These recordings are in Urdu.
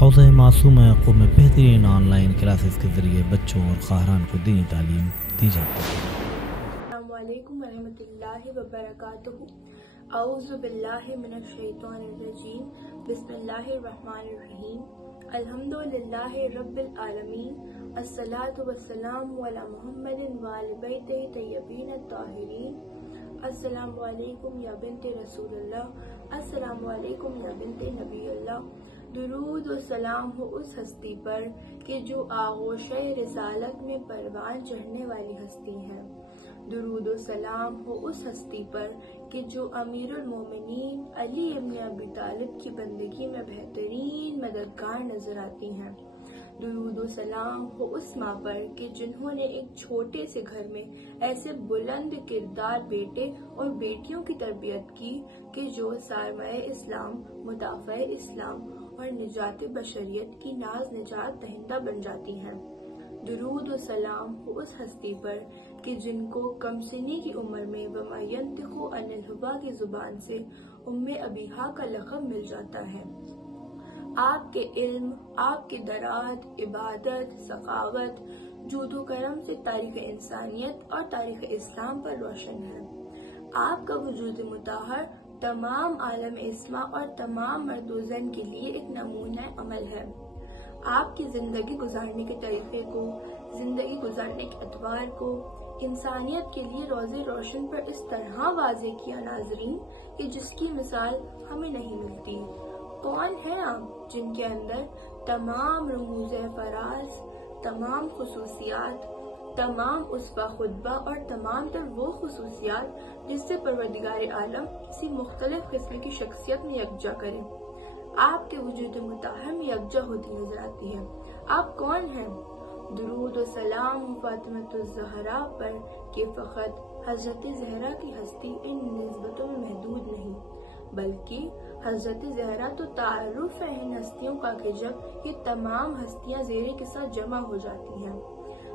حوضہ معصومہ یعقوب میں بہترین آن لائن کلاسز کے ذریعے بچوں اور خواہران کو دینی تعلیم دی جاتی ہے۔ السلام علیکم ورحمۃ اللہ وبرکاتہ۔ اعوذ باللہ من الشیطان الرجیم، بسم اللہ الرحمن الرحیم۔ الحمد للہ رب العالمین، الصلاۃ والسلام علی محمد وآل بیتہ طیبین الطاہرین۔ السلام علیکم یا بنت رسول اللہ، السلام علیکم یا بنت نبی اللہ۔ درود و سلام ہو اس ہستی پر کہ جو آغوش رسالت میں پروان چڑھنے والی ہستی ہے۔ درود و سلام ہو اس ہستی پر کہ جو امیر المومنین علی ابن ابی طالب کی بندگی میں بہترین مددگار نظر آتی ہیں۔ درود و سلام ہو اس ماں پر کہ جنہوں نے ایک چھوٹے سے گھر میں ایسے بلند کردار بیٹے اور بیٹیوں کی تربیت کی کہ جو سارمۂ اسلام، مدافع اسلام اور نجات بشریت کی ناز نجات دہندہ بن جاتی ہیں۔ درود و سلام ہو اس ہستی پر کہ جن کو کم سنی کی عمر میں وما ینطق عن الہویٰ کی زبان سے ام ابیہا کا لقب مل جاتا ہے۔ آپ کے علم، آپ کے دراد، عبادت، سخاوت، جود و کرم سے تاریخ انسانیت اور تاریخ اسلام پر روشن ہے۔ آپ کا وجود مطہر تمام عالم اسما اور تمام مرد و زن کے لیے ایک نمونہ عمل ہے۔ آپ کی زندگی گزارنے کے طریقے کو، زندگی گزارنے کے ادوار کو انسانیت کے لیے روز روشن پر اس طرح واضح کیا ناظرین کہ جس کی مثال ہمیں نہیں ملتی۔ کون ہیں آپ جن کے اندر تمام رموز فراز، تمام خصوصیات، تمام اسوہ خطبہ اور تمام تر وہ خصوصیات جس سے پروردگار عالم کسی مختلف قسم کی شخصیت میں یکجا کرے، آپ کے وجود مطہر میں یکجا ہوتی نظر آتی ہے۔ آپ کون ہیں؟ درود و سلام فاطمۃ الزہرا پر کہ فقط حضرت زہرا کی ہستی ان نسبتوں میں محدود نہیں، بلکہ حضرت زہرا تو تعارف ہے ان ہستیوں کا کہ جب یہ تمام ہستیاں زیر قصہ جمع ہو جاتی ہیں۔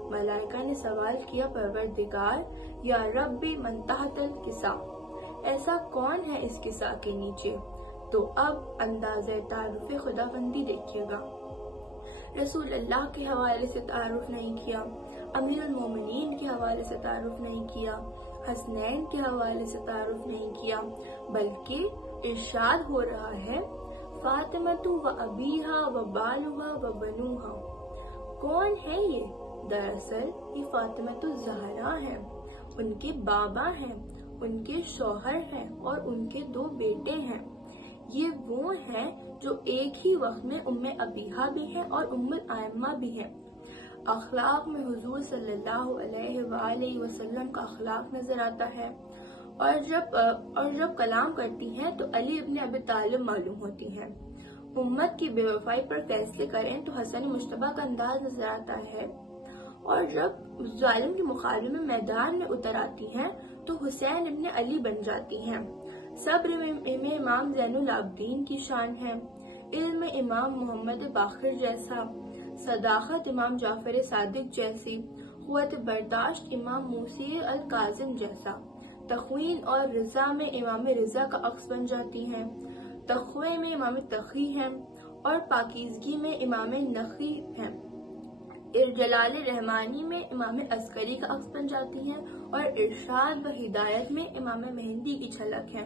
ملائکہ نے سوال کیا، پروردگار یا ربی من تحت القصہ، ایسا کون ہے اس قصہ کے نیچے؟ تو اب اندازہ تعارف خدا بندی دیکھیے گا۔ رسول اللہ کے حوالے سے تعارف نہیں کیا، امیر المومنین کے حوالے سے تعارف نہیں کیا، حسنین کے حوالے سے تعارف نہیں کیا، بلکہ ارشاد ہو رہا ہے فاطمۃ و ابیہا و بالہا و بنوہا۔ کون ہے یہ؟ دراصل یہ فاطمۃ الزہرا ہیں، ان کے بابا ہیں، ان کے شوہر ہیں اور ان کے 2 بیٹے ہیں۔ یہ وہ ہیں جو ایک ہی وقت میں ام ابیہا بھی ہیں اور ام الائمہ بھی ہیں۔ اخلاق میں حضور صلی اللہ علیہ وآلہ وسلم کا اخلاق نظر آتا ہے، اور جب کلام کرتی ہیں تو علی ابن ابی طالب معلوم ہوتی ہیں۔ امت کی بے وفائی پر فیصلے کریں تو حسن مجتبیٰ کا انداز نظر آتا ہے، اور جب ظالم کے مقابلے میں میدان میں اتر آتی ہیں تو حسین ابن علی بن جاتی ہیں۔ صبر میں امام زین العابدین کی شان ہے، علم امام محمد باقر جیسا، صداقت امام جعفر صادق جیسی، قوت برداشت امام موسی الکاظم جیسا، تقوین اور رضا میں امام رضا کا عکس بن جاتی ہیں، تقوی میں امام تقی ہیں اور پاکیزگی میں امام نقی ہیں، جلال رحمانی میں امام عسکری کا عکس بن جاتی ہیں اور ارشاد و ہدایت میں امام مہندی کی جھلک ہے۔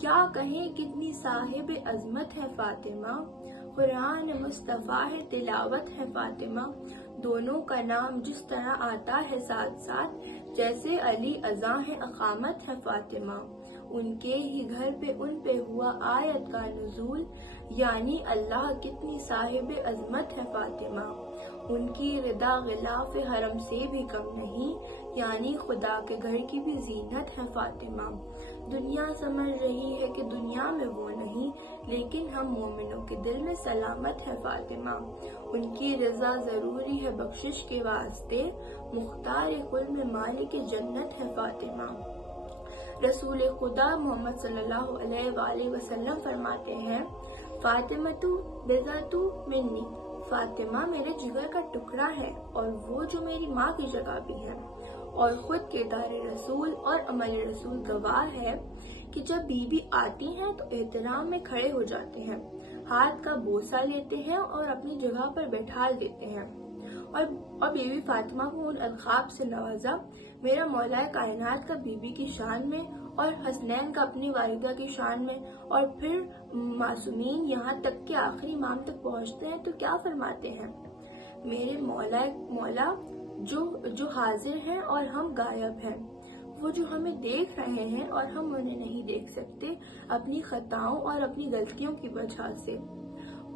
کیا کہیں کتنی صاحب عظمت ہے فاطمہ، قرآن مصطفیٰ ہے تلاوت ہے فاطمہ، دونوں کا نام جس طرح آتا ہے ساتھ ساتھ جیسے علی اذاں ہے اقامت ہے فاطمہ، ان کے ہی گھر پہ ان پہ ہوا آیت کا نزول، یعنی اللہ کتنی صاحب عظمت ہے فاطمہ، ان کی رضا غلاف حرم سے بھی کم نہیں، یعنی خدا کے گھر کی بھی زینت ہے فاطمہ۔ دنیا سمجھ رہی ہے کہ دنیا میں وہ نہیں، لیکن ہم مومنوں کے دل میں سلامت ہے فاطمہ، ان کی رضا ضروری ہے بخشش کے واسطے، مختار کل میں مالک جنت ہے فاطمہ۔ رسول خدا محمد صلی اللہ علیہ وآلہ وسلم فرماتے ہیں فاطمۃ بضعۃ منی، فاطمہ میرے جگر کا ٹکڑا ہے اور وہ جو میری ماں کی جگہ بھی ہے، اور خود کردار رسول اور عمل رسول گواہ ہے کہ جب بیوی آتی ہیں تو احترام میں کھڑے ہو جاتے ہیں، ہاتھ کا بوسہ لیتے ہیں اور اپنی جگہ پر بیٹھا دیتے ہیں اور بی بی فاطمہ کو ان القاب سے نوازا۔ میرا مولا کائنات کا بی بی کی شان میں اور حسنین کا اپنی والدہ کی شان میں، اور پھر معصومین یہاں تک کہ آخری امام تک پہنچتے ہیں تو کیا فرماتے ہیں؟ میرے مولا جو حاضر ہیں اور ہم غائب ہیں، وہ جو ہمیں دیکھ رہے ہیں اور ہم انہیں نہیں دیکھ سکتے اپنی خطاؤں اور اپنی غلطیوں کی وجہ سے۔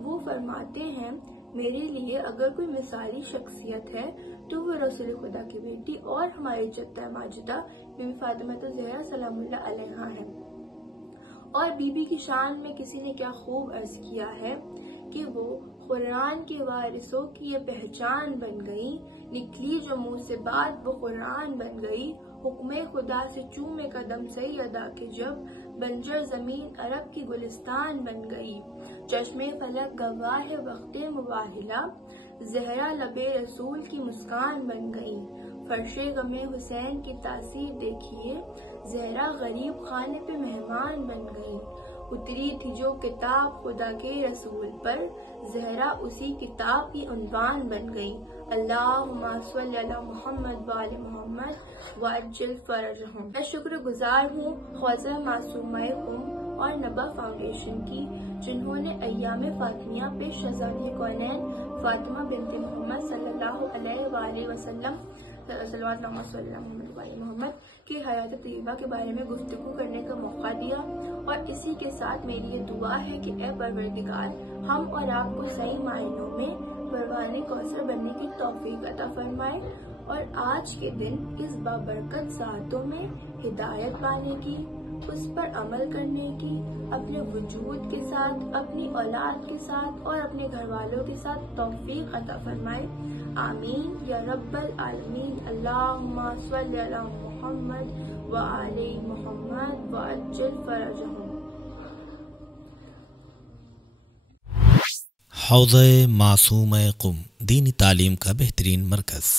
وہ فرماتے ہیں میرے لیے اگر کوئی مثالی شخصیت ہے تو وہ رسول خدا کی بیٹی اور ہماری جدہ ماجدہ بی بی فاطمہ الزہرا سلام اللہ علیہا ہے۔ اور بی بی کی شان میں کسی نے کیا خوب عرض کیا ہے کہ وہ قرآن کے وارثوں کی یہ پہچان بن گئی، نکلی جو منہ سے بات وہ قرآن بن گئی، حکم خدا سے چومے قدم سیدہ کے جب بنجر زمین عرب کی گلستان بن گئی، چشمے فلک گواہ وقت مباہلہ زہرا لبے رسول کی مسکان بن گئی، فرش غم حسین کی تاثیر دیکھیے زہرا غریب خانے پہ مہمان بن گئی، اتری تھی جو کتاب خدا کے رسول پر زہرا اسی کتاب کی عنوان بن گئی، اللہم صلی علی محمد و آل محمد وعجل فرجہم۔ میں شکر گزار ہوں خوضہ معصومہ قم اور نبا فاؤنڈیشن کی، جنہوں نے ایام فاطمیہ پہ شہزادی کونین فاطمہ بنت محمد صلی اللہ علیہ وآلہ وسلم صلوات اللہ صلی اللہ محمد وآلہ محمد کی حیات طیبہ کے بارے میں گفتگو کرنے کا موقع دیا، اور اسی کے ساتھ میری یہ دعا ہے کہ اے پروردگار ہم اور آپ کو صحیح معنوں میں پروان کوثر بننے کی توفیق عطا فرمائے، اور آج کے دن اس بابرکت ساعتوں میں ہدایت پانے کی، اس پر عمل کرنے کی، اپنے وجود کے ساتھ، اپنی اولاد کے ساتھ اور اپنے گھر والوں کے ساتھ توفیق عطا فرمائے، آمین یا رب العالمین۔ اللہم صلی علی محمد وآل محمد وعجل فرجہم۔ حوضہ معصومہ قم، دینی تعلیم کا بہترین مرکز۔